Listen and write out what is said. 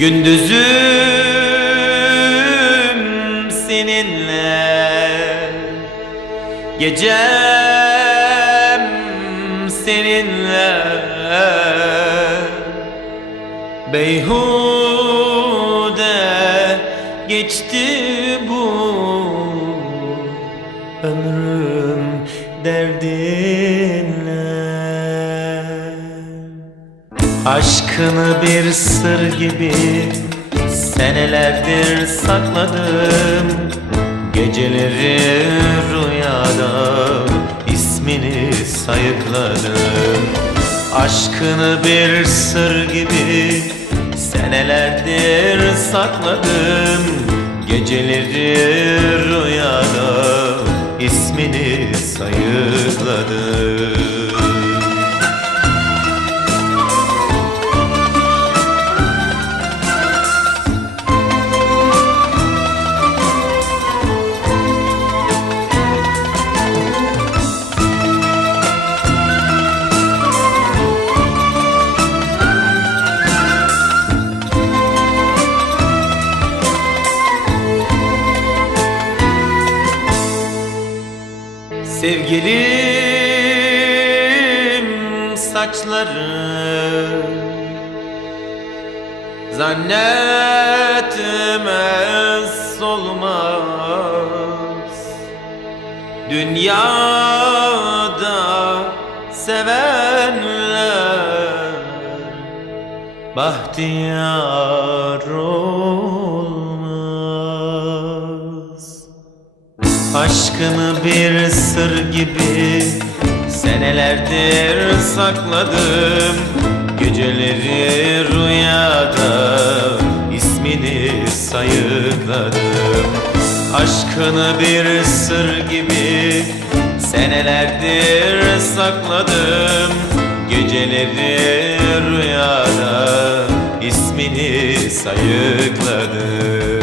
Gündüzüm seninle. Gecem seninle. Beyhude geçti bu ömrüm derdinle Aşkını bir sır gibi senelerdir sakladım. Geceleri rüyada ismini sayıkladım. Aşkını bir sır gibi senelerdir sakladım. Geceleri rüyada ismini sayıkladım Sevgilim saçları Zannetmez solmaz Dünyada sevenler Bahtiyar olmaz Aşkını bir sır gibi senelerdir sakladım. Geceleri rüyada ismini sayıkladım. Aşkını bir sır gibi senelerdir sakladım. Geceleri rüyada ismini sayıkladım